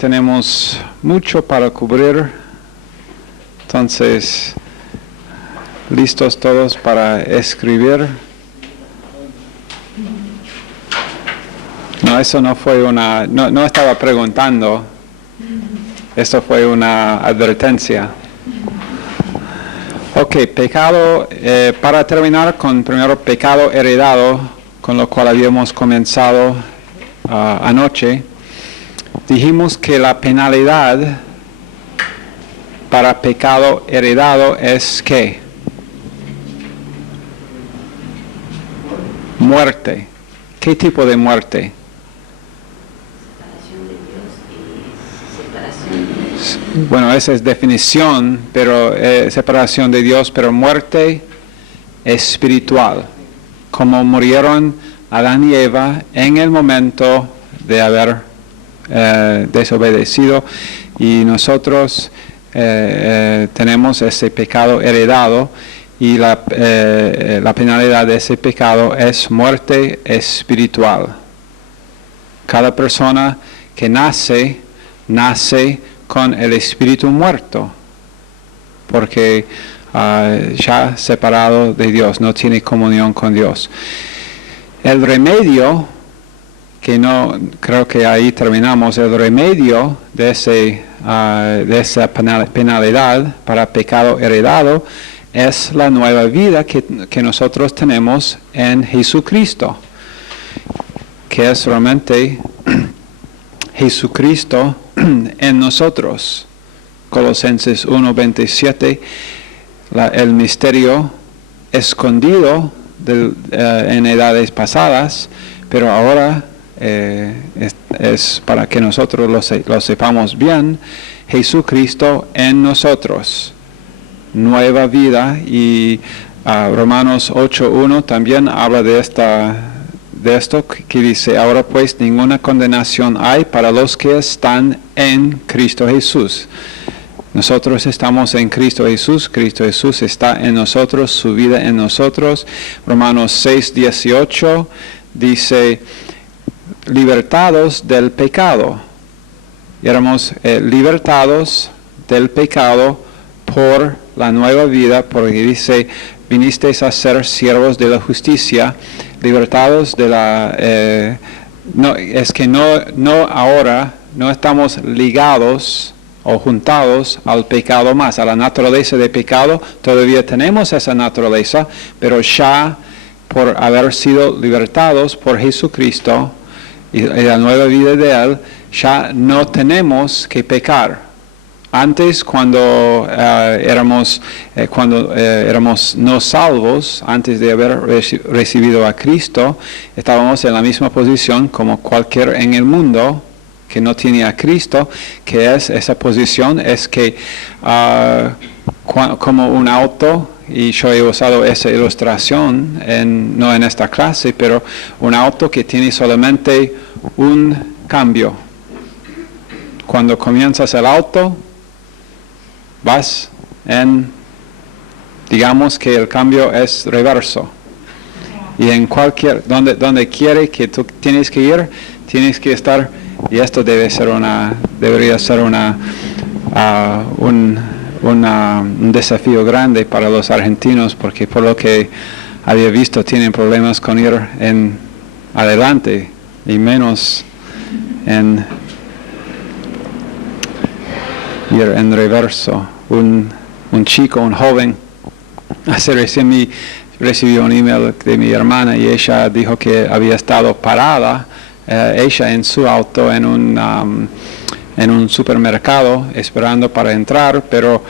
tenemos mucho para cubrir. Entonces, ¿listos todos para escribir? No, eso no fue no estaba preguntando. Esto fue una advertencia. Ok, pecado, para terminar con primero pecado heredado, con lo cual habíamos comenzado anoche. Dijimos que la penalidad para pecado heredado es ¿qué? Muerte. ¿Qué tipo de muerte? Bueno, esa es definición, pero separación de Dios, pero muerte espiritual, como murieron Adán y Eva en el momento de haber desobedecido, y nosotros tenemos ese pecado heredado, y la penalidad de ese pecado es muerte espiritual. Cada persona que nace con el espíritu muerto, porque ya separado de Dios, no tiene comunión con Dios. El remedio, que no creo que ahí terminamos, el remedio de esa penalidad para pecado heredado es la nueva vida que nosotros tenemos en Jesucristo, que es realmente Jesucristo en nosotros. Colosenses 1:27, el misterio escondido en edades pasadas, pero ahora es para que nosotros lo sepamos bien. Jesucristo en nosotros, nueva vida. Y Romanos 8:1 también habla de esto, que dice: ahora pues ninguna condenación hay para los que están en Cristo Jesús. Nosotros estamos en Cristo Jesús está en nosotros, su vida en nosotros. Romanos 6:18 dice: libertados del pecado. Y éramos libertados del pecado por la nueva vida, porque dice: vinisteis a ser siervos de la justicia, libertados de la... no ahora, no estamos ligados o juntados al pecado más, a la naturaleza de pecado. Todavía tenemos esa naturaleza, pero ya por haber sido libertados por Jesucristo y la nueva vida de Él, ya no tenemos que pecar. Antes, cuando éramos no salvos, antes de haber recibido a Cristo, estábamos en la misma posición como cualquier en el mundo que no tiene a Cristo, que es esa posición, es que como un auto, y yo he usado esa ilustración, no en esta clase, pero un auto que tiene solamente un cambio. Cuando comienzas el auto, vas digamos que el cambio es reverso. Y en donde quiere que tú tienes que ir, tienes que estar, y esto debería ser un desafío grande para los argentinos, porque por lo que había visto tienen problemas con ir en adelante, y menos en ir en reverso. Un joven, hace recién recibí un email de mi hermana, y ella dijo que había estado parada, ella en su auto en un supermercado esperando para entrar, pero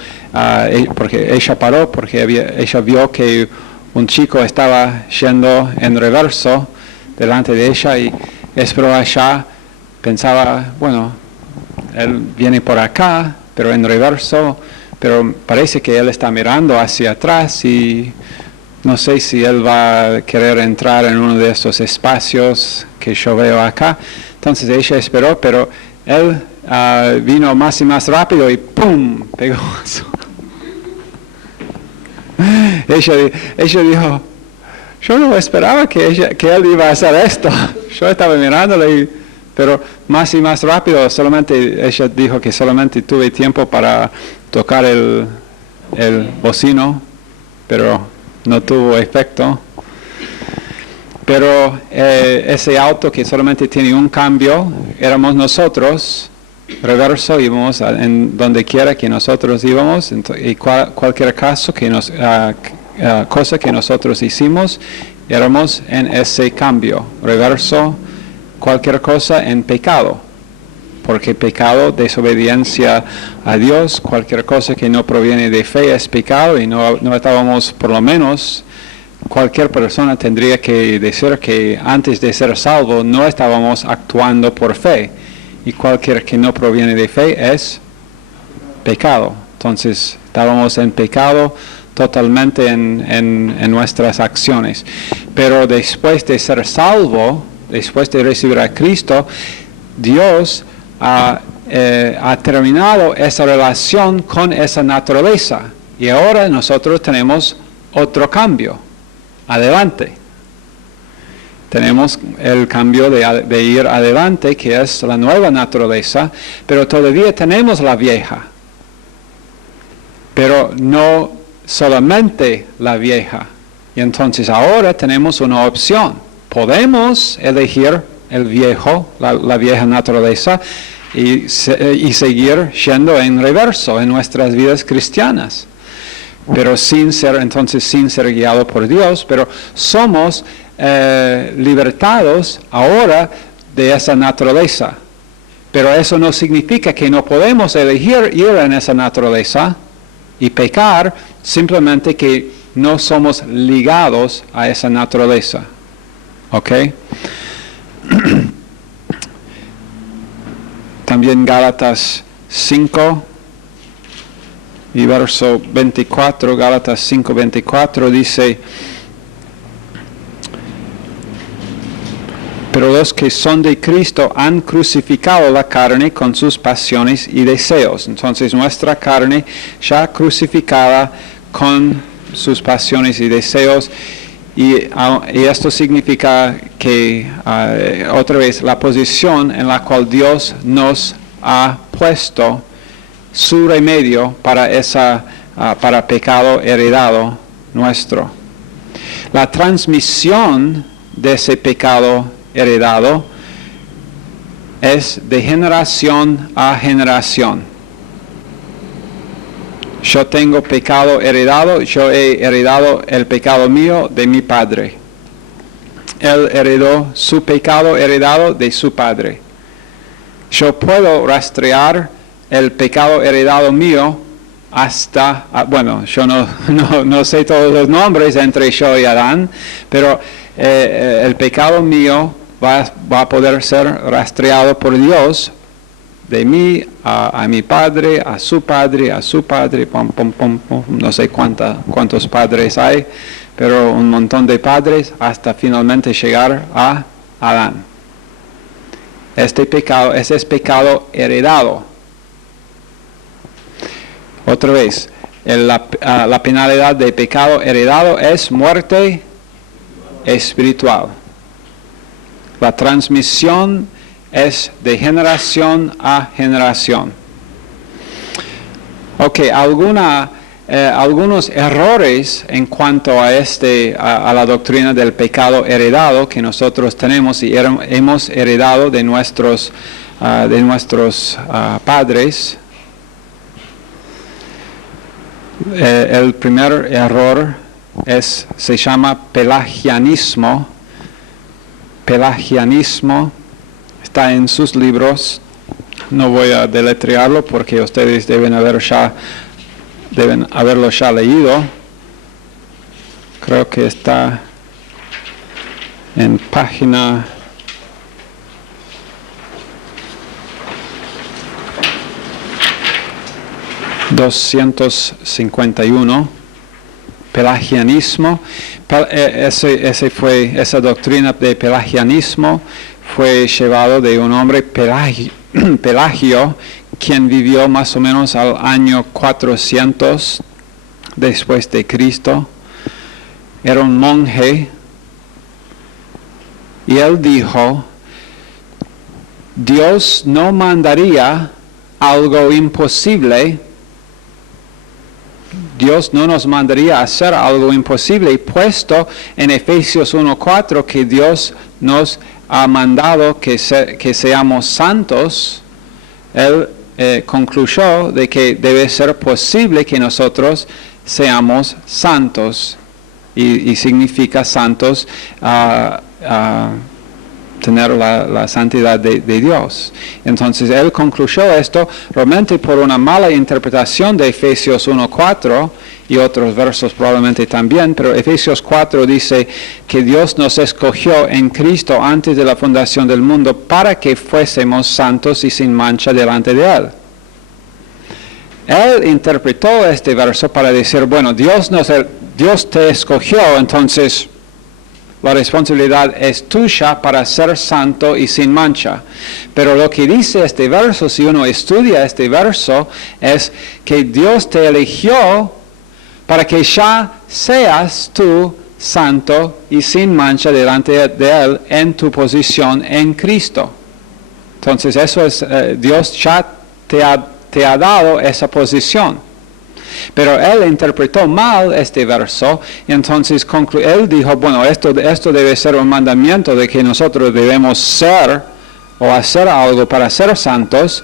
porque ella paró porque ella vio que un chico estaba yendo en reverso delante de ella, y esperó allá, pensaba, bueno, él viene por acá, pero en reverso, pero parece que él está mirando hacia atrás, y no sé si él va a querer entrar en uno de estos espacios que yo veo acá. Entonces ella esperó, pero él vino más y más rápido y ¡pum! Pegó. Ella dijo: yo no esperaba que él iba a hacer esto. Yo estaba mirándole y pero más y más rápido. Solamente ella dijo que solamente tuve tiempo para tocar el bocino, pero no tuvo efecto. Pero ese auto que solamente tiene un cambio, éramos nosotros, reverso, íbamos en donde quiera que nosotros íbamos, y cualquier caso cosa que nosotros hicimos, éramos en ese cambio, reverso, cualquier cosa en pecado, porque pecado, desobediencia a Dios, cualquier cosa que no proviene de fe es pecado, y no estábamos, por lo menos, cualquier persona tendría que decir que antes de ser salvo no estábamos actuando por fe, y cualquier que no proviene de fe es pecado. Entonces estábamos en pecado totalmente en nuestras acciones. Pero después de ser salvo, después de recibir a Cristo, Dios ha terminado esa relación con esa naturaleza, y ahora nosotros tenemos otro cambio. Adelante. Tenemos el cambio de ir adelante, que es la nueva naturaleza, pero todavía tenemos la vieja. Pero no solamente la vieja. Y entonces ahora tenemos una opción. Podemos elegir el viejo, la vieja naturaleza, y seguir yendo en reverso en nuestras vidas cristianas. Pero sin ser guiado por Dios, pero somos libertados ahora de esa naturaleza. Pero eso no significa que no podemos elegir ir en esa naturaleza y pecar, simplemente que no somos ligados a esa naturaleza. ¿Ok? También Gálatas 5 y verso 24, Gálatas 5, 24 dice: pero los que son de Cristo han crucificado la carne con sus pasiones y deseos. Entonces nuestra carne ya crucificada con sus pasiones y deseos, y esto significa que otra vez la posición en la cual Dios nos ha puesto su remedio para pecado heredado nuestro. La transmisión de ese pecado heredado es de generación a generación. Yo tengo pecado heredado, yo he heredado el pecado mío de mi padre. Él heredó su pecado heredado de su padre. Yo puedo rastrear el pecado heredado mío hasta, yo no sé todos los nombres entre yo y Adán, pero el pecado mío va a poder ser rastreado por Dios, de mí a mi padre, a su padre, no sé cuántos padres hay, pero un montón de padres, hasta finalmente llegar a Adán. Ese es pecado heredado. Otra vez, la penalidad de pecado heredado es muerte espiritual. La transmisión es de generación a generación. Ok, algunos errores en cuanto a la doctrina del pecado heredado que nosotros tenemos y hemos heredado de nuestros padres. El primer error se llama pelagianismo. Pelagianismo está en sus libros. No voy a deletrearlo porque ustedes deben haberlo ya leído. Creo que está en página 251. Pelagianismo. Esa doctrina de pelagianismo fue llevado de un hombre Pelagio, quien vivió más o menos al año 400 después de Cristo. Era un monje, y él dijo Dios no mandaría algo imposible. Dios no nos mandaría a hacer algo imposible, puesto en Efesios 1:4 que Dios nos ha mandado que seamos santos. Él concluyó de que debe ser posible que nosotros seamos santos, y significa santos tener la santidad de Dios. Entonces él concluyó esto realmente por una mala interpretación de Efesios 1:4 y otros versos probablemente también, pero Efesios 4 dice que Dios nos escogió en Cristo antes de la fundación del mundo para que fuésemos santos y sin mancha delante de Él. Él interpretó este verso para decir, bueno, Dios te escogió, entonces la responsabilidad es tuya para ser santo y sin mancha. Pero lo que dice este verso, si uno estudia este verso, es que Dios te eligió para que ya seas tú santo y sin mancha delante de Él en tu posición en Cristo. Entonces eso es, Dios ya te ha dado esa posición. Pero él interpretó mal este verso, y entonces él dijo, bueno, esto debe ser un mandamiento de que nosotros debemos ser o hacer algo para ser santos.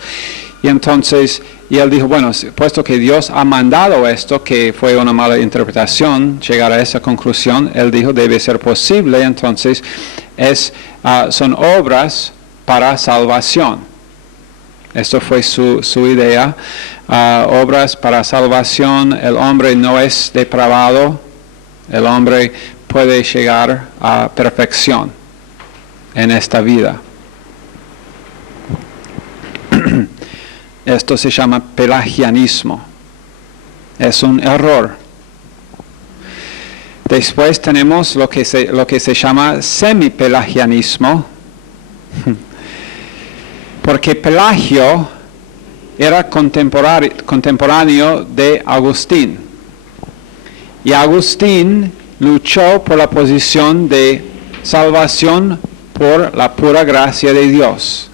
Y entonces, y él dijo, bueno, puesto que Dios ha mandado esto, que fue una mala interpretación, llegar a esa conclusión, él dijo, debe ser posible, entonces son obras para salvación. Esto fue su idea. Obras para salvación. El hombre no es depravado. El hombre puede llegar a perfección en esta vida. Esto se llama pelagianismo. Es un error. Después tenemos lo que se llama semipelagianismo. Porque Pelagio era contemporáneo de Agustín. Y Agustín luchó por la posición de salvación por la pura gracia de Dios.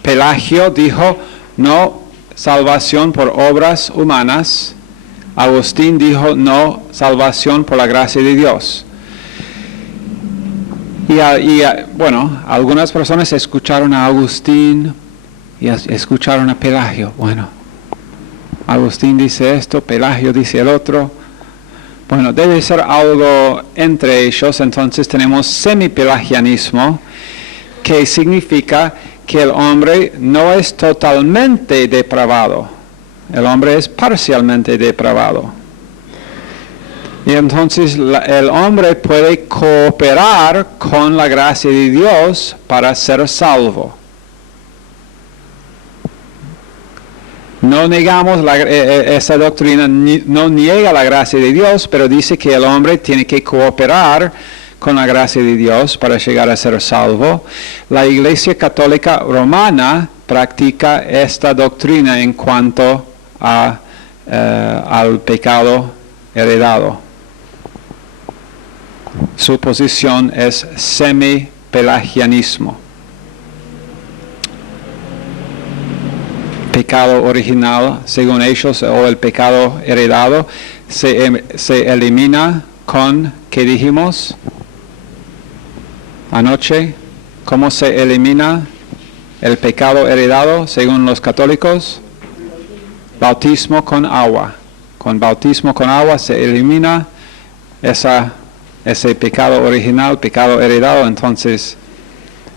Pelagio dijo, no salvación por obras humanas. Agustín dijo, no salvación por la gracia de Dios. Bueno, algunas personas escucharon a Agustín y escucharon a Pelagio. Bueno, Agustín dice esto, Pelagio dice el otro. Bueno, debe ser algo entre ellos. Entonces tenemos semipelagianismo, que significa que el hombre no es totalmente depravado. El hombre es parcialmente depravado. Y entonces el hombre puede cooperar con la gracia de Dios para ser salvo. No negamos esa doctrina, no niega la gracia de Dios, pero dice que el hombre tiene que cooperar con la gracia de Dios para llegar a ser salvo. La Iglesia Católica Romana practica esta doctrina en cuanto al pecado heredado. Su posición es semipelagianismo. Pecado original, según ellos, o el pecado heredado, se elimina con, ¿qué dijimos anoche? ¿Cómo se elimina el pecado heredado según los católicos? Bautismo con agua. Con bautismo con agua se elimina ese pecado original, pecado heredado. Entonces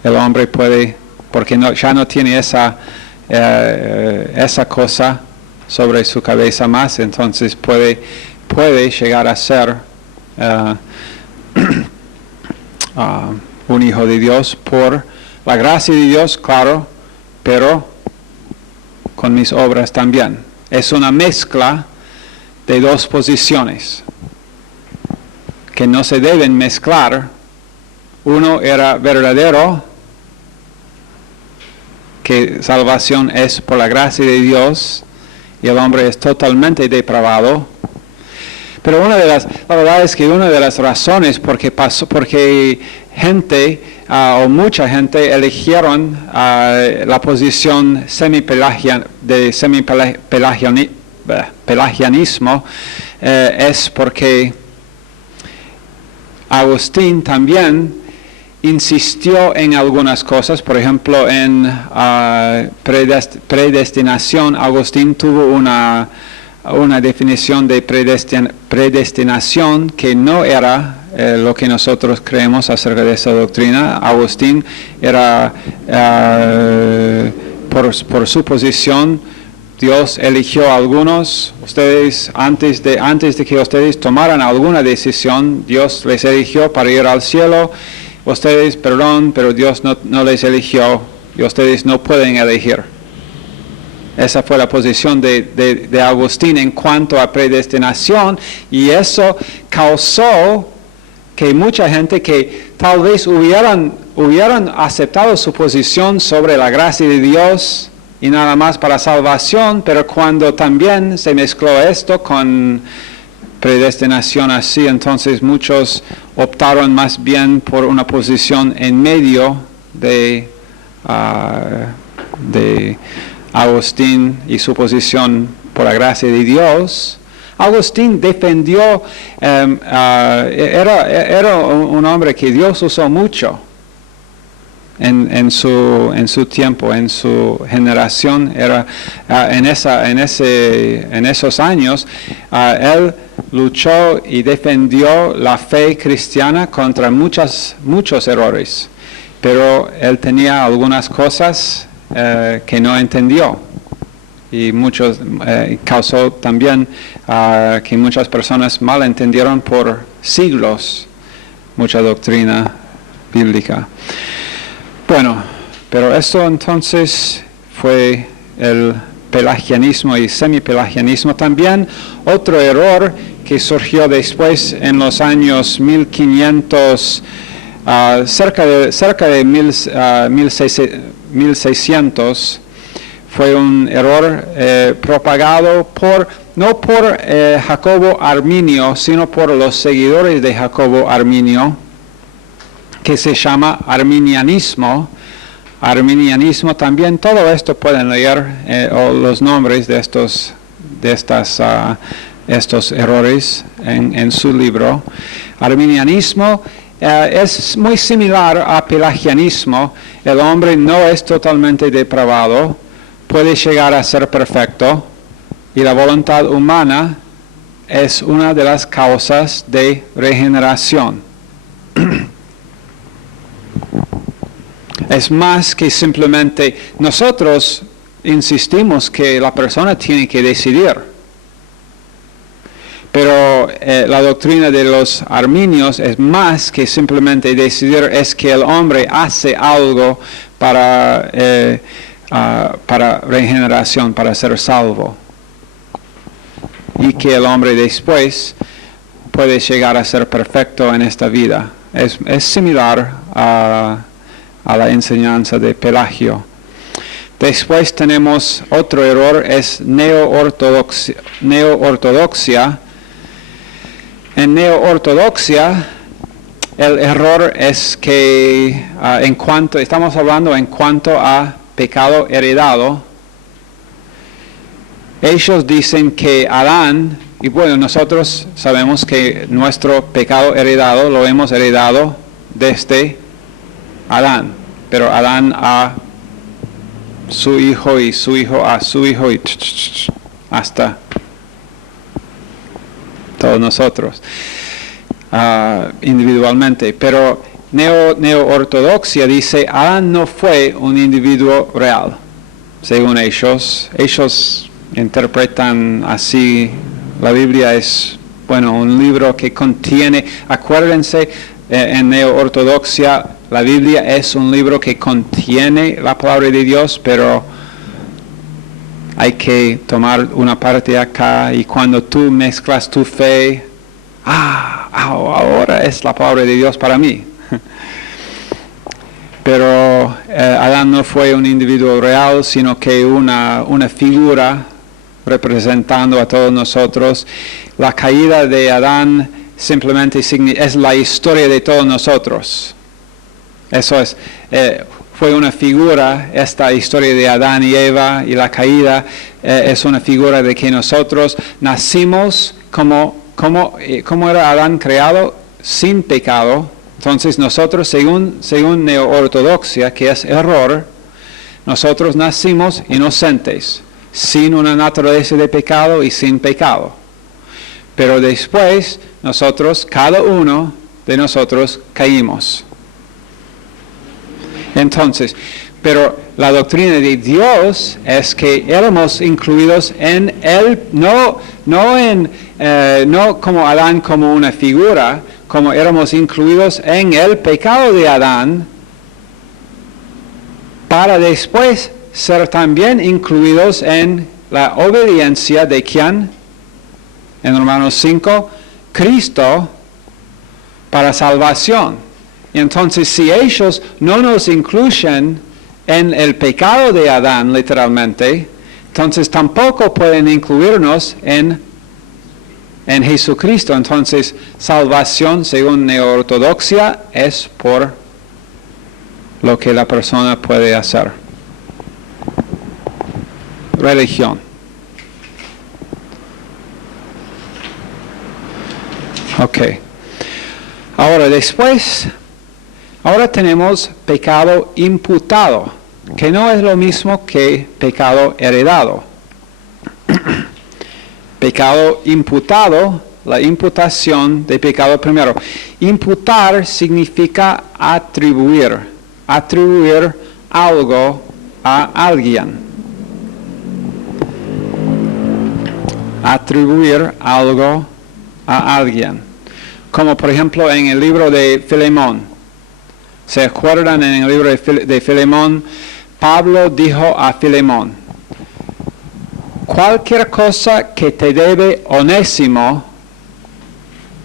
el hombre puede, porque ya no tiene esa cosa sobre su cabeza más, entonces puede llegar a ser un hijo de Dios por la gracia de Dios, claro, pero con mis obras también. Es una mezcla de dos posiciones que no se deben mezclar. Uno era verdadero, que salvación es por la gracia de Dios, y el hombre es totalmente depravado. Pero la verdad es que una de las razones porque gente o mucha gente eligieron la posición pelagianismo es porque Agustín también insistió en algunas cosas. Por ejemplo, en predestinación, Agustín tuvo una definición de predestinación que no era lo que nosotros creemos acerca de esa doctrina. Agustín era, por su posición, Dios eligió a algunos. Ustedes, antes de que ustedes tomaran alguna decisión, Dios les eligió para ir al cielo. Ustedes, perdón, pero Dios no les eligió y ustedes no pueden elegir. Esa fue la posición de Agustín en cuanto a predestinación, y eso causó que mucha gente que tal vez hubieran aceptado su posición sobre la gracia de Dios y nada más para salvación, pero cuando también se mezcló esto con predestinación así, entonces muchos optaron más bien por una posición en medio de Agustín y su posición por la gracia de Dios. Agustín defendió, era un hombre que Dios usó mucho en su tiempo, en su generación. Era en esos años, él luchó y defendió la fe cristiana contra muchos errores, pero él tenía algunas cosas que no entendió, y causó también que muchas personas mal entendieron por siglos mucha doctrina bíblica. Bueno, pero esto entonces fue el pelagianismo y semipelagianismo. También otro error que surgió después en los años 1500, cerca de 1600, fue un error propagado no por Jacobo Arminio, sino por los seguidores de Jacobo Arminio, que se llama arminianismo. Arminianismo también, todo esto pueden leer los nombres de estos errores en su libro. Arminianismo es muy similar a pelagianismo. El hombre no es totalmente depravado, puede llegar a ser perfecto, y la voluntad humana es una de las causas de regeneración. Es más que simplemente, nosotros insistimos que la persona tiene que decidir, pero la doctrina de los arminios es más que simplemente decidir, es que el hombre hace algo para regeneración, para ser salvo, y que el hombre después puede llegar a ser perfecto en esta vida. Es similar a la enseñanza de Pelagio. Después tenemos otro error, es neoortodoxia. En neoortodoxia, el error es que estamos hablando en cuanto a pecado heredado. Ellos dicen que Adán, y bueno, nosotros sabemos que nuestro pecado heredado lo hemos heredado desde Adán, pero Adán a su hijo y su hijo a su hijo y hasta todos nosotros individualmente. Pero neoortodoxia dice Adán no fue un individuo real, según ellos. Ellos interpretan así. La Biblia es, un libro que contiene, acuérdense, en neoortodoxia, la Biblia es un libro que contiene la palabra de Dios, pero hay que tomar una parte acá, y cuando tú mezclas tu fe, ahora es la palabra de Dios para mí. Pero Adán no fue un individuo real, sino que una figura representando a todos nosotros. La caída de Adán simplemente es la historia de todos nosotros. Eso es, fue una figura, esta historia de Adán y Eva y la caída, es una figura de que nosotros nacimos como era Adán creado, sin pecado. Entonces nosotros, según neoortodoxia, que es error, nosotros nacimos inocentes, sin una naturaleza de pecado y sin pecado. Pero después nosotros, cada uno de nosotros, caímos. Entonces, pero la doctrina de Dios es que éramos incluidos en Él, no como Adán como una figura, como éramos incluidos en el pecado de Adán, para después ser también incluidos en la obediencia de ¿quién? En Romanos 5, Cristo para salvación. Y entonces si ellos no nos incluyen en el pecado de Adán, literalmente, entonces tampoco pueden incluirnos en Jesucristo. Entonces, salvación, según neoortodoxia, es por lo que la persona puede hacer. Religión. Ok. Ahora tenemos pecado imputado, que no es lo mismo que pecado heredado. Pecado imputado, la imputación de pecado primero. Imputar significa atribuir algo a alguien. Atribuir algo a alguien. Como por ejemplo en el libro de Filemón. ¿Se acuerdan en el libro de Filemón? Pablo dijo a Filemón: cualquier cosa que te debe Onésimo,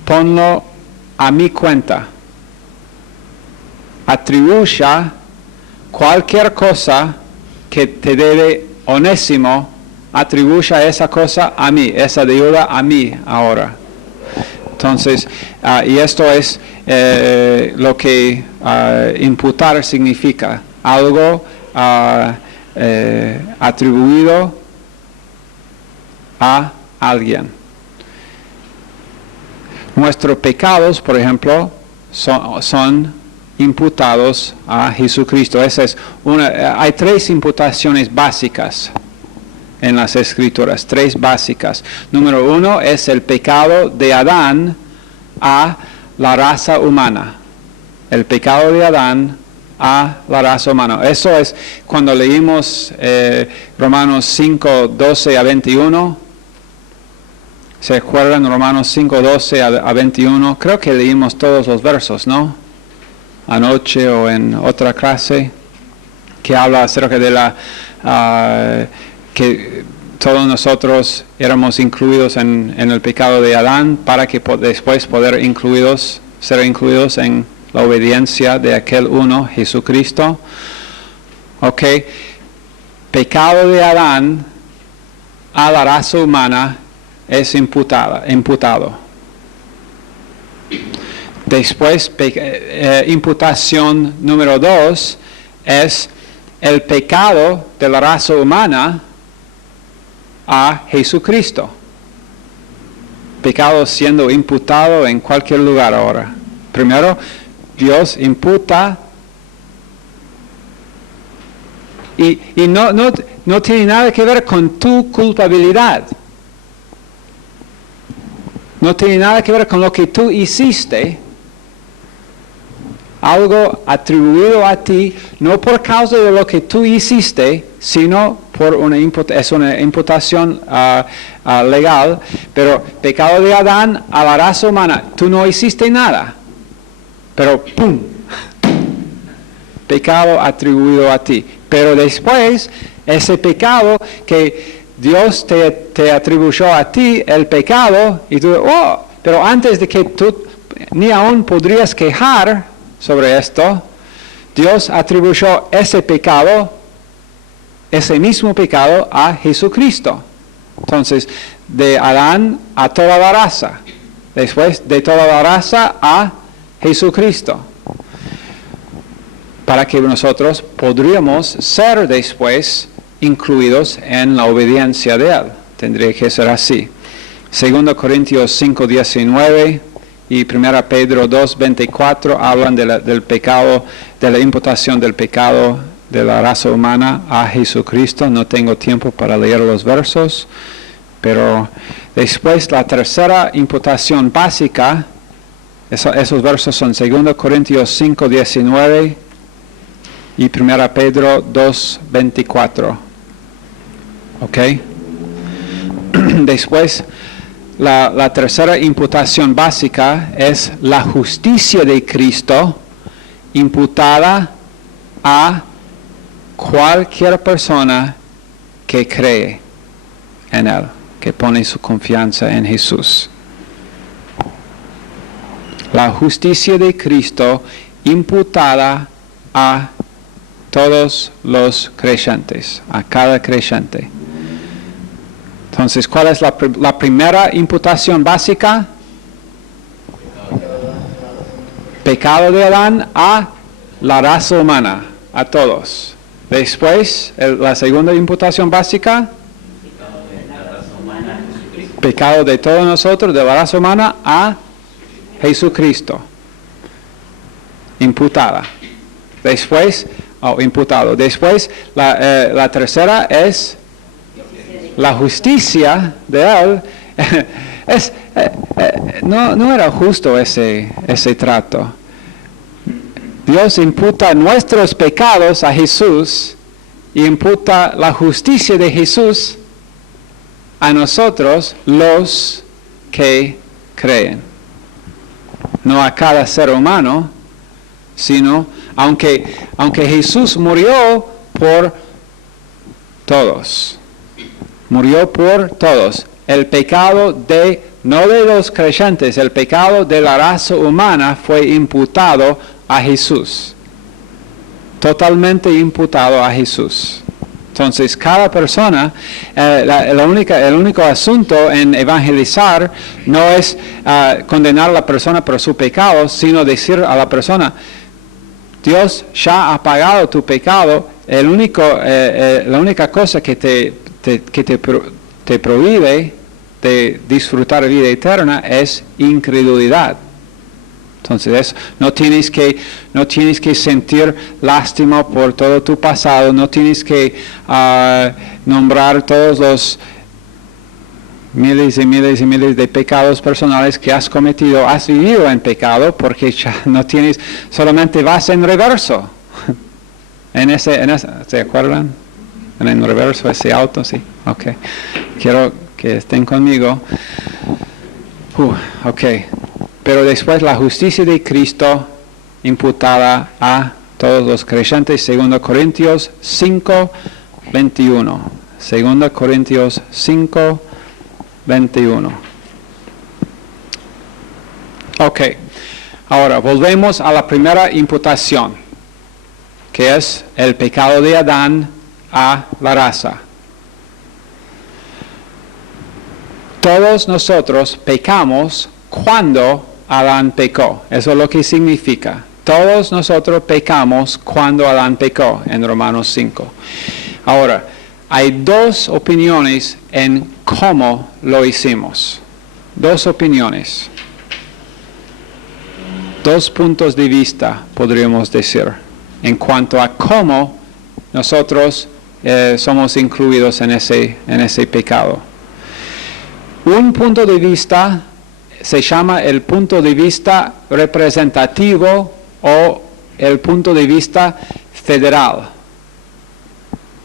ponlo a mi cuenta. Atribuya cualquier cosa que te debe Onésimo, atribuya esa cosa a mí, esa deuda a mí ahora. Entonces, y esto es lo que imputar significa, algo atribuido a alguien. Nuestros pecados, por ejemplo, son imputados a Jesucristo. Hay tres imputaciones básicas en las Escrituras, tres básicas. Número uno es el pecado de Adán a la raza humana. El pecado de Adán a la raza humana. Eso es cuando leímos Romanos 5, 12 a 21. ¿Se acuerdan? Romanos 5, 12 a 21. Creo que leímos todos los versos, ¿no? Anoche o en otra clase, que habla acerca de que todos nosotros éramos incluidos en el pecado de Adán para que después poder ser incluidos en la obediencia de aquel uno, Jesucristo. Ok. Pecado de Adán a la raza humana es imputado. Después, imputación número 2 es el pecado de la raza humana a Jesucristo. Pecado siendo imputado en cualquier lugar ahora. Primero, Dios imputa y no tiene nada que ver con tu culpabilidad. No tiene nada que ver con lo que tú hiciste. Algo atribuido a ti, no por causa de lo que tú hiciste, sino por una imputación legal. Pero pecado de Adán a la raza humana, tú no hiciste nada. Pero ¡pum! Pecado atribuido a ti. Pero después, ese pecado que Dios te atribuyó a ti, el pecado, y tú, pero antes de que tú ni aún podrías quejar sobre esto, Dios atribuyó ese pecado, ese mismo pecado, a Jesucristo. Entonces, de Adán a toda la raza. Después, de toda la raza a Jesucristo. para que nosotros podríamos ser después incluidos en la obediencia de Él. Tendría que ser así. 2 Corintios 5:19 y 1 Pedro 2:24 hablan del pecado, de la imputación del pecado de la raza humana a Jesucristo. No tengo tiempo para leer los versos, pero después la tercera imputación básica, esos versos son 2 Corintios 5:19 y 1 Pedro 2:24. ¿Ok? Después, la tercera imputación básica es la justicia de Cristo imputada a cualquier persona que cree en Él, que pone su confianza en Jesús. La justicia de Cristo imputada a todos los creyentes, a cada creyente. Entonces, ¿cuál es la primera imputación básica? Pecado de Adán a la raza humana, a todos. Después, la segunda imputación básica, pecado de todos nosotros, de la raza humana, a Jesucristo. Imputada. Después, imputado. Después, la tercera es la justicia de Él. No era justo ese trato. Dios imputa nuestros pecados a Jesús y imputa la justicia de Jesús a nosotros, los que creen. No a cada ser humano, sino, aunque Jesús murió por todos. Murió por todos. El pecado no de los creyentes, el pecado de la raza humana fue imputado a Jesús. Totalmente imputado a Jesús. Entonces, cada persona, el único asunto en evangelizar no es condenar a la persona por su pecado, sino decir a la persona, Dios ya ha pagado tu pecado. La única cosa que te prohíbe de disfrutar vida eterna es incredulidad. Entonces, no tienes que sentir lástima por todo tu pasado, no tienes que nombrar todos los miles y miles y miles de pecados personales que has cometido, has vivido en pecado, porque ya no tienes, solamente vas en reverso. ¿Se acuerdan? En reverso, ese auto, sí. Ok. Quiero que estén conmigo. Ok. Pero después la justicia de Cristo imputada a todos los creyentes. 2 Corintios 5, 21. 2 Corintios 5, 21. Ok. Ahora, volvemos a la primera imputación, que es el pecado de Adán a la raza. Todos nosotros pecamos cuando Adán pecó. Eso es lo que significa. Todos nosotros pecamos cuando Adán pecó, en Romanos 5. Ahora, hay dos opiniones en cómo lo hicimos. Dos opiniones. Dos puntos de vista, podríamos decir, en cuanto a cómo nosotros somos incluidos en ese pecado. Un punto de vista se llama el punto de vista representativo o el punto de vista federal.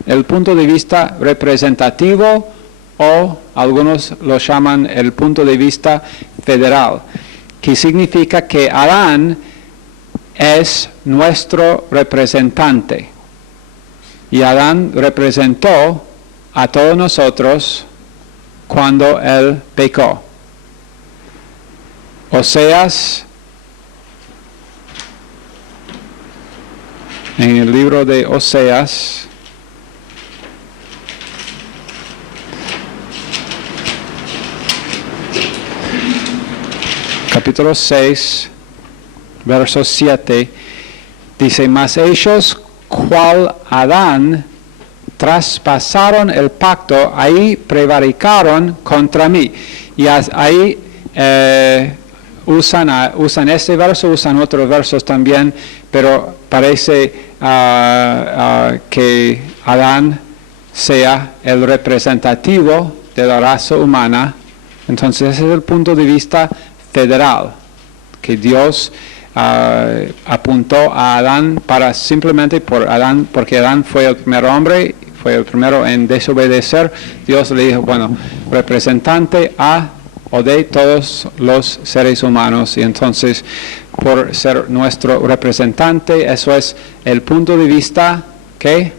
El punto de vista representativo o algunos lo llaman el punto de vista federal, que significa que Adán es nuestro representante. Y Adán representó a todos nosotros cuando él pecó. Oseas, en el libro de Oseas, capítulo 6, verso 7, Dice, mas ellos, cual Adán, traspasaron el pacto, ahí prevaricaron contra mí. Y ahí usan este verso, usan otros versos también, pero parece que Adán sea el representativo de la raza humana. Entonces ese es el punto de vista federal, que Dios apuntó a Adán para simplemente porque Adán fue el primer hombre, fue el primero en desobedecer. Dios le dijo, bueno, representante o de todos los seres humanos, y entonces por ser nuestro representante, eso es el punto de vista que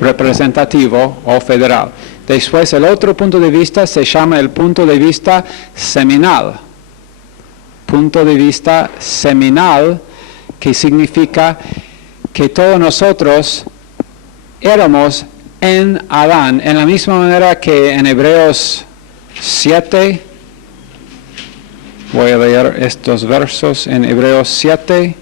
representativo o federal. Después el otro punto de vista se llama el punto de vista seminal. Punto de vista seminal, que significa que todos nosotros éramos en Adán, en la misma manera que en Hebreos 7, voy a leer estos versos en Hebreos 7.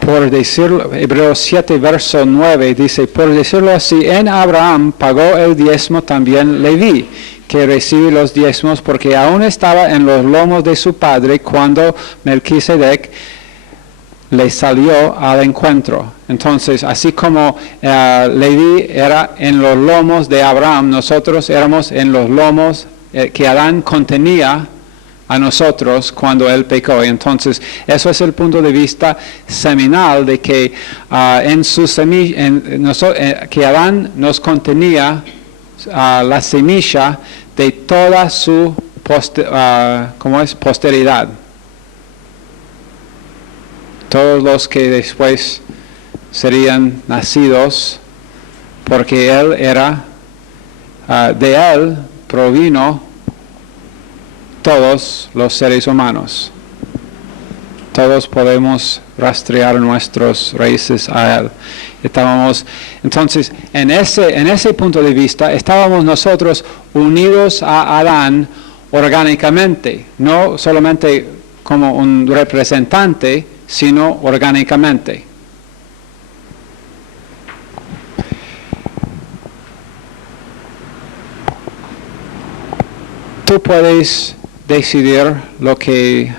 Por decirlo, Hebreos 7, verso 9, dice, por decirlo así, en Abraham pagó el diezmo también Leví, que recibe los diezmos, porque aún estaba en los lomos de su padre cuando Melquisedec le salió al encuentro. Entonces, así como Leví era en los lomos de Abraham, nosotros éramos en los lomos que Adán contenía a nosotros cuando él pecó. Entonces, eso es el punto de vista seminal de que que Adán nos contenía la semilla de toda su posteridad. Todos los que después serían nacidos, porque él era, de él provino todos los seres humanos. Todos podemos rastrear nuestras raíces a él. Entonces, en ese punto de vista, estábamos nosotros unidos a Adán orgánicamente, no solamente como un representante, sino orgánicamente. Tú puedes decidir lo que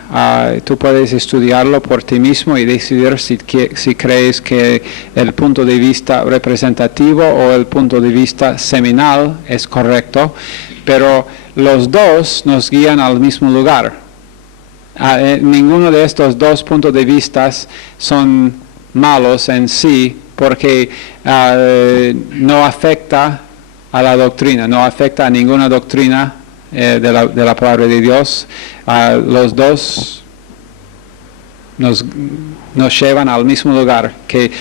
tú puedes estudiarlo por ti mismo y decidir si crees que el punto de vista representativo o el punto de vista seminal es correcto, pero los dos nos guían al mismo lugar. Ninguno de estos dos puntos de vista son malos en sí, porque no afecta a la doctrina, no afecta a ninguna doctrina de la palabra de Dios. Los dos nos llevan al mismo lugar, que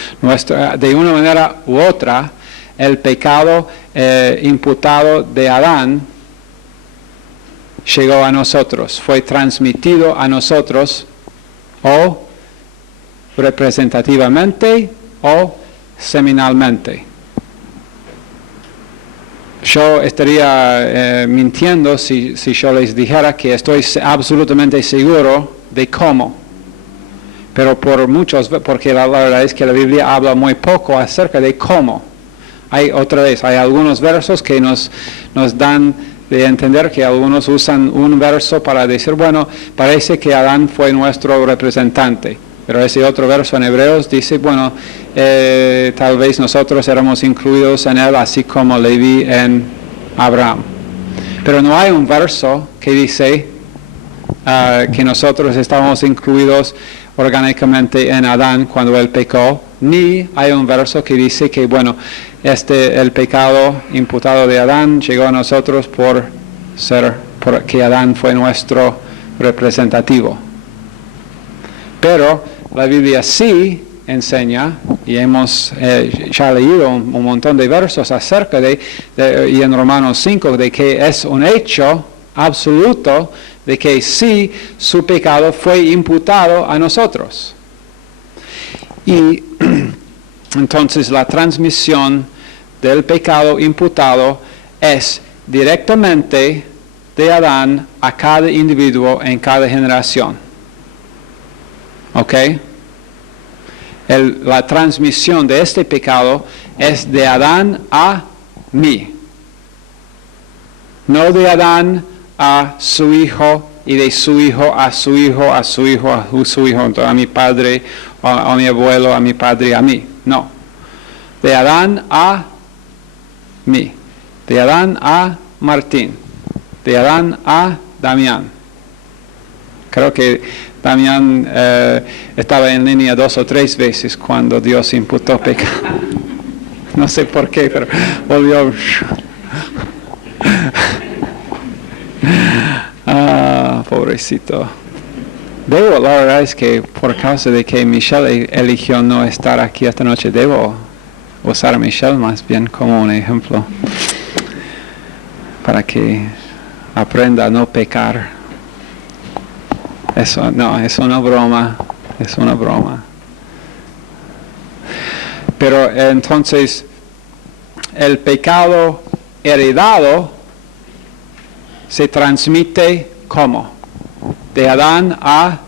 de una manera u otra el pecado imputado de Adán llegó a nosotros, fue transmitido a nosotros, o representativamente o seminalmente. Yo estaría mintiendo si yo les dijera que estoy absolutamente seguro de cómo. Pero porque la verdad es que la Biblia habla muy poco acerca de cómo. Hay algunos versos que nos dan de entender que algunos usan un verso para decir, bueno, parece que Adán fue nuestro representante. Pero ese otro verso en Hebreos dice, bueno, tal vez nosotros éramos incluidos en él, así como Leví en Abraham. Pero no hay un verso que dice que nosotros estábamos incluidos orgánicamente en Adán cuando él pecó, ni hay un verso que dice que, bueno, el pecado imputado de Adán llegó a nosotros porque Adán fue nuestro representativo. Pero la Biblia sí enseña, y hemos ya leído un montón de versos acerca y en Romanos 5, de que es un hecho absoluto de que sí, su pecado fue imputado a nosotros. Y entonces la transmisión del pecado imputado es directamente de Adán a cada individuo en cada generación. ¿Ok? La transmisión de este pecado es de Adán a mí. No de Adán a su hijo y de su hijo a su hijo, a su hijo, a su hijo, a mi padre, a mi abuelo, a mi padre, a mí. No. De Adán a mí. De Adán a Martín. De Adán a Damián. Creo que Damián estaba en línea 2 o 3 veces cuando Dios imputó pecado. No sé por qué, pero volvió. Pobrecito. La verdad es que por causa de que Michelle eligió no estar aquí esta noche, debo usar a Michelle más bien como un ejemplo para que aprenda a no pecar. Eso no, es una broma, es una broma. Pero entonces, el pecado heredado se transmite ¿cómo? De Adán a...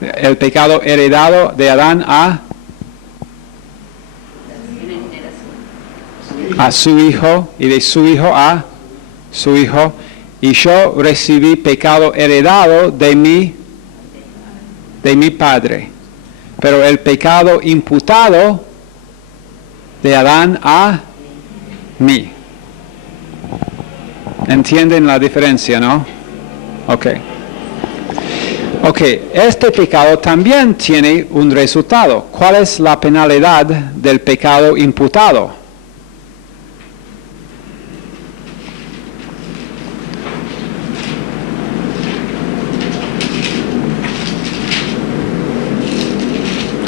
El pecado heredado de Adán a su hijo y de su hijo a su hijo. Y yo recibí pecado heredado de mi padre. Pero el pecado imputado de Adán a mí. ¿Entienden la diferencia, no? Ok. Este pecado también tiene un resultado. ¿Cuál es la penalidad del pecado imputado?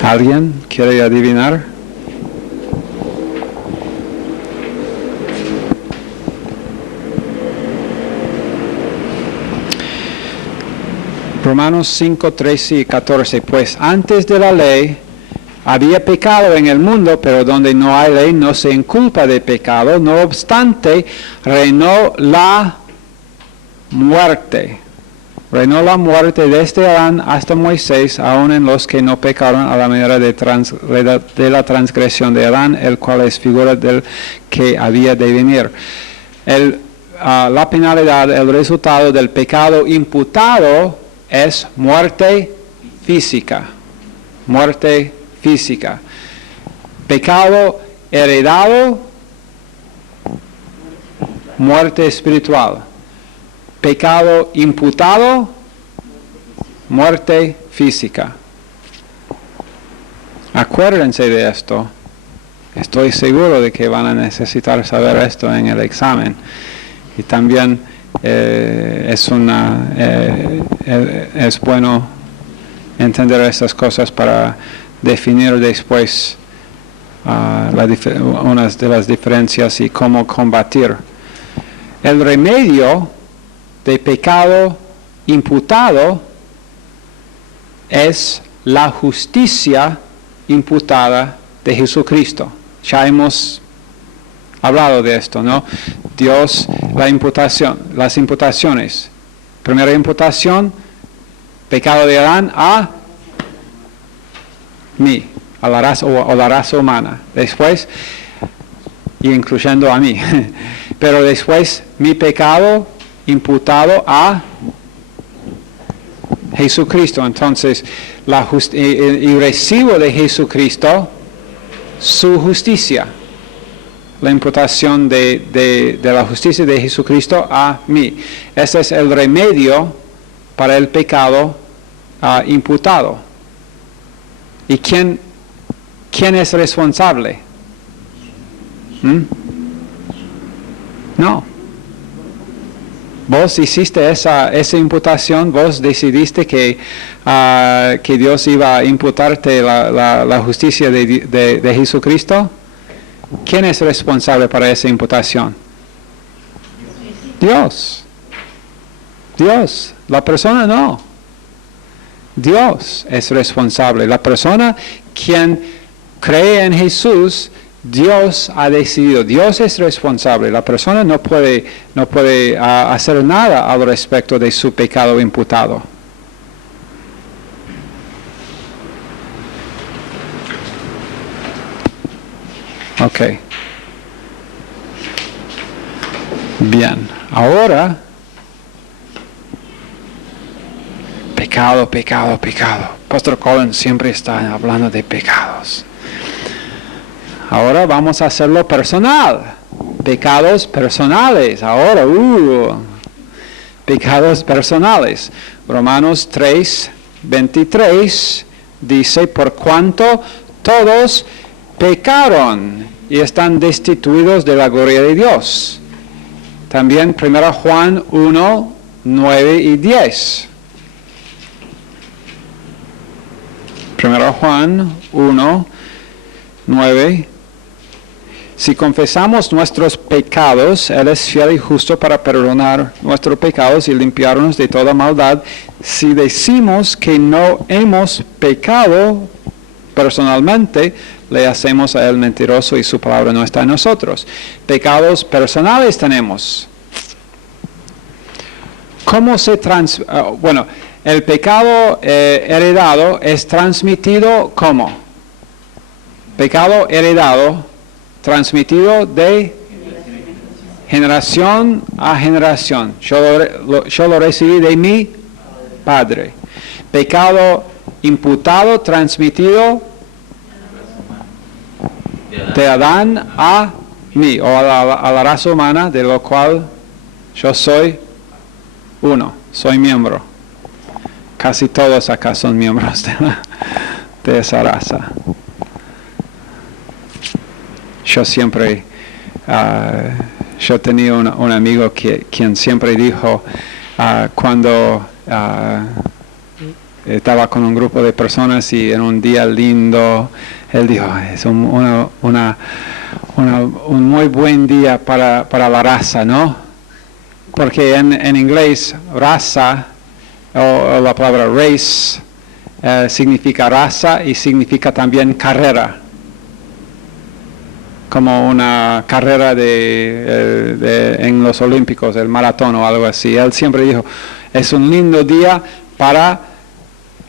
¿Alguien quiere adivinar? Romanos 5, 13 y 14. Pues antes de la ley había pecado en el mundo, pero donde no hay ley no se inculpa de pecado. No obstante, reinó la muerte. Reinó la muerte desde Adán hasta Moisés, aun en los que no pecaron a la manera de la transgresión de Adán, el cual es figura del que había de venir. La penalidad, el resultado del pecado imputado es muerte física. Muerte física. Pecado heredado, muerte espiritual. Pecado imputado, muerte física. Acuérdense de esto. Estoy seguro de que van a necesitar saber esto en el examen. Y también es bueno entender estas cosas para definir después unas de las diferencias y cómo combatir. El remedio de pecado imputado es la justicia imputada de Jesucristo. Ya hemos hablado de esto, ¿no? Dios, las imputaciones. Primera imputación, pecado de Adán a mí, a la raza o la raza humana. Después, y incluyendo a mí. Pero después, mi pecado imputado a Jesucristo. Entonces, y recibo de Jesucristo su justicia. La imputación de la justicia de Jesucristo a mí. Ese es el remedio para el pecado imputado. ¿Y quién es responsable? No. Vos hiciste esa imputación, vos decidiste que Dios iba a imputarte la justicia de Jesucristo. ¿Quién es responsable para esa imputación? Dios. Dios. La persona no. Dios es responsable. La persona quien cree en Jesús Dios ha decidido, Dios es responsable, la persona no puede hacer nada al respecto de su pecado imputado. Ok. Bien, ahora, pecado. Pastor Colin siempre está hablando de pecados. Ahora vamos a hacerlo personal. Pecados personales. Ahora, pecados personales. Romanos 3:23 dice, por cuanto todos pecaron y están destituidos de la gloria de Dios. También 1 Juan 1:9 y 10. 1 Juan 1:9. Si confesamos nuestros pecados, Él es fiel y justo para perdonar nuestros pecados y limpiarnos de toda maldad. Si decimos que no hemos pecado personalmente, le hacemos a Él mentiroso y su palabra no está en nosotros. Pecados personales tenemos. ¿Cómo se el pecado heredado es transmitido ¿cómo? Pecado heredado, transmitido de generación a generación. Yo lo recibí de mi padre. Pecado imputado, transmitido de Adán a mí, o a la raza humana, de lo cual yo soy uno, soy miembro. Casi todos acá son miembros de esa raza. Yo siempre, yo tenía un amigo quien siempre dijo, cuando estaba con un grupo de personas y en un día lindo, él dijo, es un muy buen día para la raza, ¿no? Porque en inglés, raza, o la palabra race, significa raza y significa también carrera. Como una carrera en los Olímpicos, el maratón o algo así. Él siempre dijo, es un lindo día para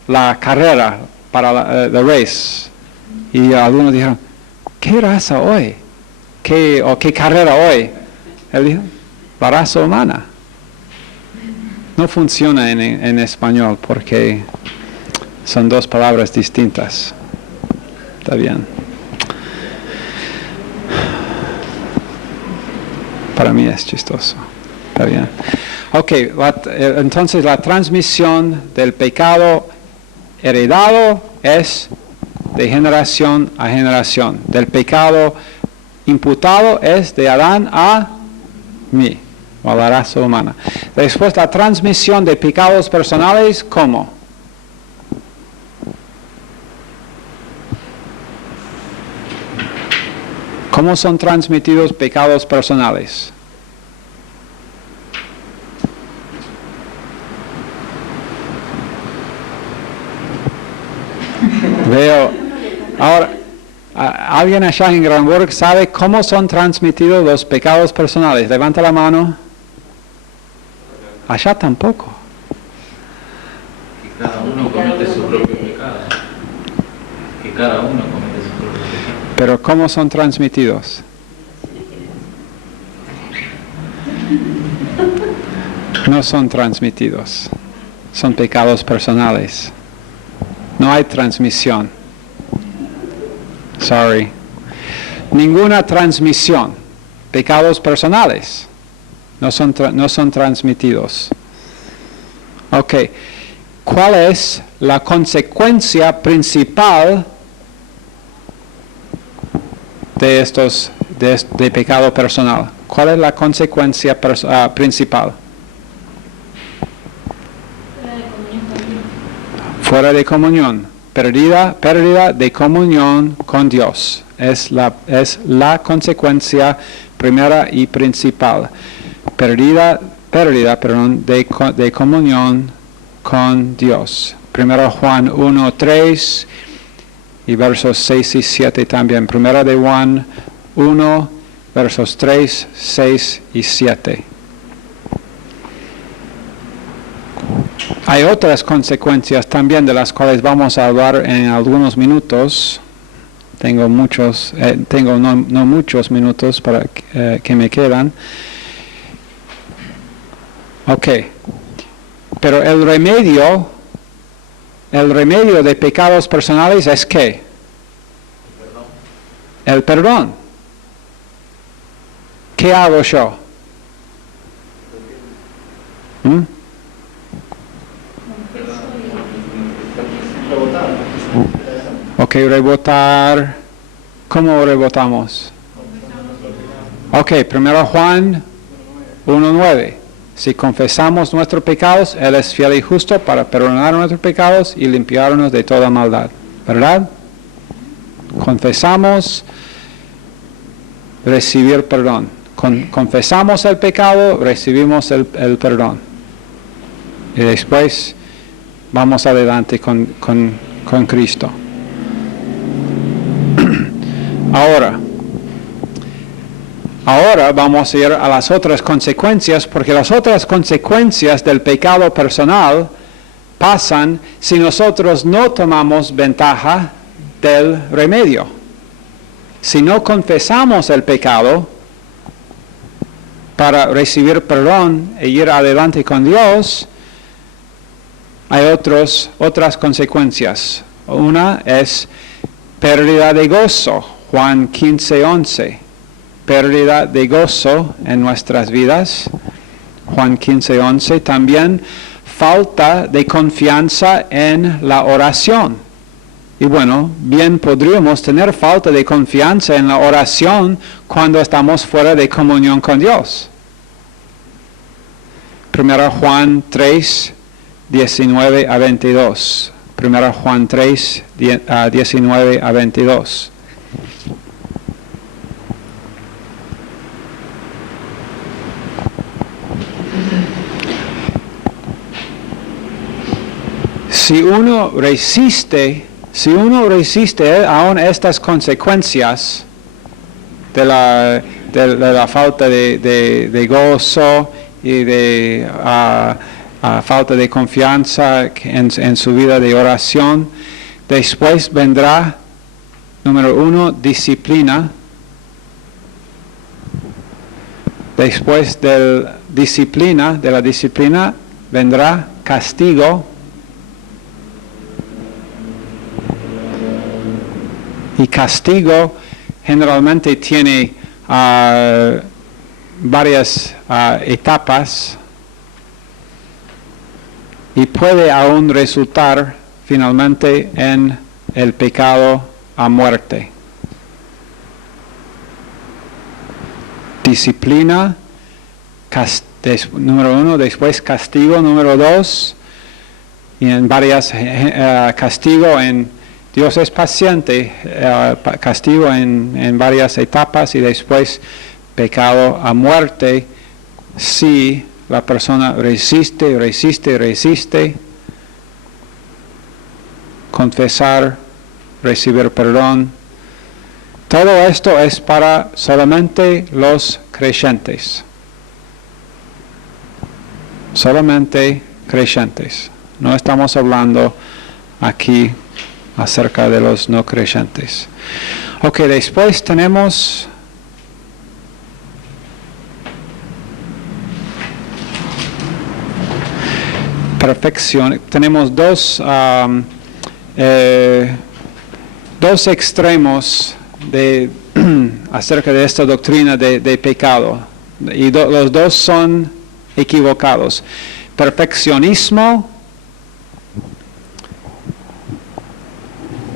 la carrera, para la race. Y algunos dijeron, ¿qué raza hoy? ¿Qué carrera hoy? Él dijo, la raza humana. No funciona en español porque son dos palabras distintas. Está bien. Para mí es chistoso. Está bien. Ok, entonces la transmisión del pecado heredado es de generación a generación. Del pecado imputado es de Adán a mí, o a la raza humana. Después la transmisión de pecados personales, ¿cómo? ¿Cómo son transmitidos pecados personales? Veo, ahora, ¿alguien allá en Granburg sabe cómo son transmitidos los pecados personales? Levanta la mano. Allá tampoco. Que cada uno comete su propio pecado. Que cada uno comete su propio pecado. Pero ¿cómo son transmitidos? No son transmitidos. Son pecados personales. No hay transmisión. Sorry. Ninguna transmisión. Pecados personales. No son transmitidos. Ok. ¿Cuál es la consecuencia principal de pecado personal? ¿Cuál es la consecuencia principal? Fuera de comunión. Pérdida de comunión con Dios. Es la consecuencia primera y principal. Pérdida de comunión con Dios. 1 Juan 1:3 y versos 6 y 7 también. Primera de Juan 1, versos 3, 6 y 7. Hay otras consecuencias también de las cuales vamos a hablar en algunos minutos. Tengo no muchos minutos para que me quedan. Ok. Pero el remedio de pecados personales es ¿qué? El perdón. ¿Qué hago yo? Ok, rebotar. ¿Cómo rebotamos? Ok, 1 Juan 1:9. Si confesamos nuestros pecados, Él es fiel y justo para perdonar nuestros pecados y limpiarnos de toda maldad. ¿Verdad? Confesamos, recibir perdón. Confesamos el pecado, recibimos el perdón. Y después vamos adelante con Cristo. Ahora vamos a ir a las otras consecuencias, porque las otras consecuencias del pecado personal pasan si nosotros no tomamos ventaja del remedio. Si no confesamos el pecado para recibir perdón e ir adelante con Dios, hay otras consecuencias. Una es pérdida de gozo, Juan 15:11. Pérdida de gozo en nuestras vidas, Juan 15:11. También falta de confianza en la oración. Y bueno, bien podríamos tener falta de confianza en la oración cuando estamos fuera de comunión con Dios. 1 Juan 3, 19 a 22. 1 Juan 3, 19 a 22. Si uno resiste aún estas consecuencias de la falta de gozo y de falta de confianza en su vida de oración, después vendrá, número 1, disciplina. Después de la disciplina vendrá castigo. Y castigo generalmente tiene varias etapas y puede aún resultar finalmente en el pecado a muerte. Disciplina, número 1, después castigo, número 2, y en varias castigo en Dios es paciente, castigo en varias etapas y después pecado a muerte si la persona resiste, confesar, recibir perdón. Todo esto es para solamente los creyentes. Solamente creyentes. No estamos hablando aquí acerca de los no creyentes. Ok, después tenemos perfección. Tenemos dos extremos acerca de esta doctrina de pecado. Y los dos son equivocados. Perfeccionismo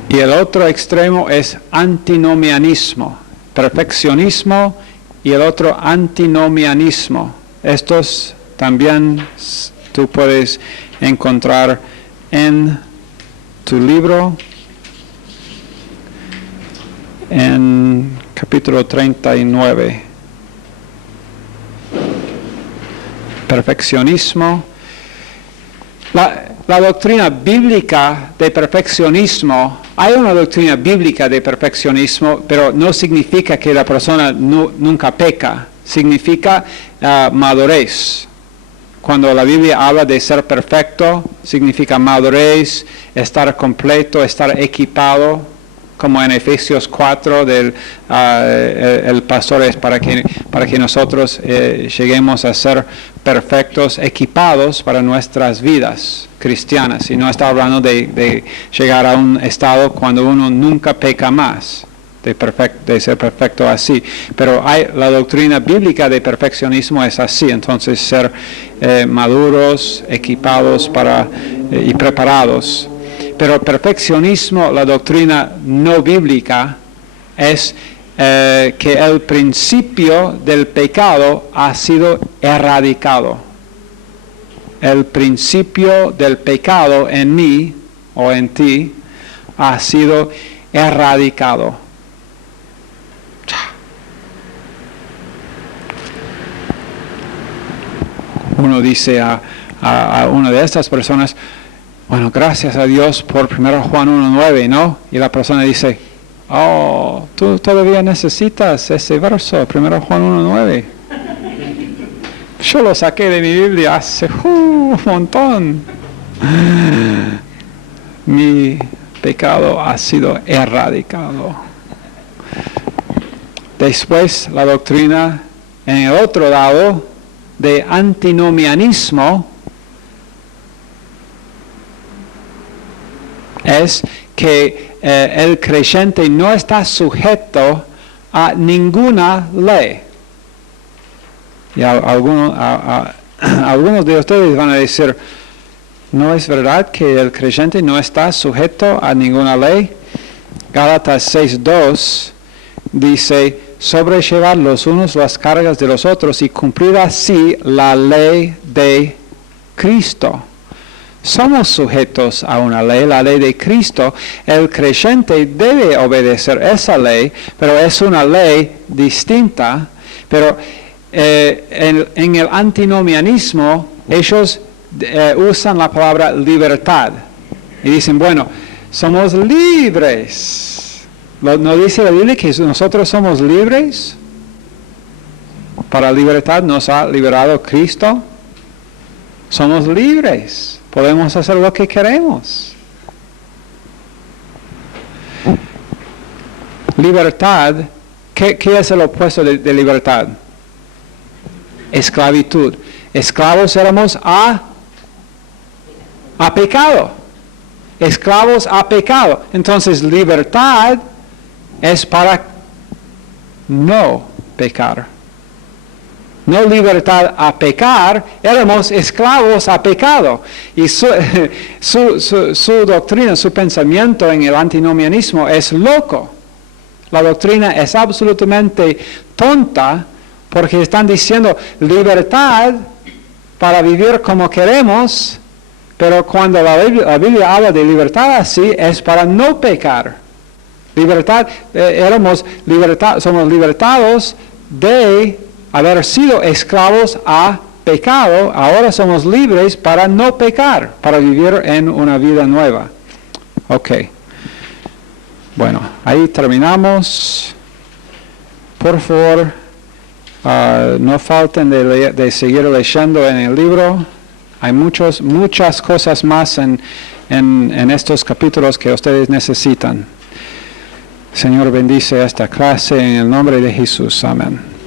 y el otro extremo es antinomianismo. Perfeccionismo y el otro antinomianismo. Estos también tú puedes encontrar en tu libro, en capítulo 39. Perfeccionismo. La doctrina bíblica de perfeccionismo hay una doctrina bíblica de perfeccionismo, pero no significa que la persona nunca peca, significa madurez. Cuando la Biblia habla de ser perfecto, significa madurez, estar completo, estar equipado, como en Efesios 4, el pastor es para que nosotros lleguemos a ser perfectos, equipados para nuestras vidas cristianas. Y no está hablando de llegar a un estado cuando uno nunca peca más, de ser perfecto así. Pero la doctrina bíblica de perfeccionismo es así, entonces ser maduros, equipados y preparados. Pero el perfeccionismo, la doctrina no bíblica, es que el principio del pecado ha sido erradicado. El principio del pecado en mí o en ti ha sido erradicado. Uno dice a una de estas personas, bueno, gracias a Dios por 1 Juan 1:9, ¿no? Y la persona dice, oh, tú todavía necesitas ese verso, 1 Juan 1:9. Yo lo saqué de mi Biblia hace un montón. Mi pecado ha sido erradicado. Después la doctrina en el otro lado de antinomianismo es que el creyente no está sujeto a ninguna ley. Y algunos de ustedes van a decir, ¿no es verdad que el creyente no está sujeto a ninguna ley? Gálatas 6:2 dice, sobrellevar los unos las cargas de los otros y cumplir así la ley de Cristo. Somos sujetos a una ley, la ley de Cristo. El creyente debe obedecer esa ley, pero es una ley distinta. Pero en el antinomianismo, ellos usan la palabra libertad. Y dicen, bueno, somos libres. ¿No dice la Biblia que nosotros somos libres? Para libertad nos ha liberado Cristo. Somos libres. Podemos hacer lo que queremos. Libertad, ¿qué es el opuesto de libertad? Esclavitud. Esclavos éramos a pecado. Esclavos a pecado. Entonces, libertad es para no pecar. No libertad a pecar, éramos esclavos a pecado. Y su doctrina, su pensamiento en el antinomianismo es loco. La doctrina es absolutamente tonta porque están diciendo libertad para vivir como queremos, pero cuando la Biblia habla de libertad así es para no pecar. Libertad, somos libertados de haber sido esclavos a pecado, ahora somos libres para no pecar, para vivir en una vida nueva. Ok. Bueno, ahí terminamos. Por favor, no falten de seguir leyendo en el libro. Hay muchas cosas más en estos capítulos que ustedes necesitan. Señor, bendice esta clase en el nombre de Jesús. Amén.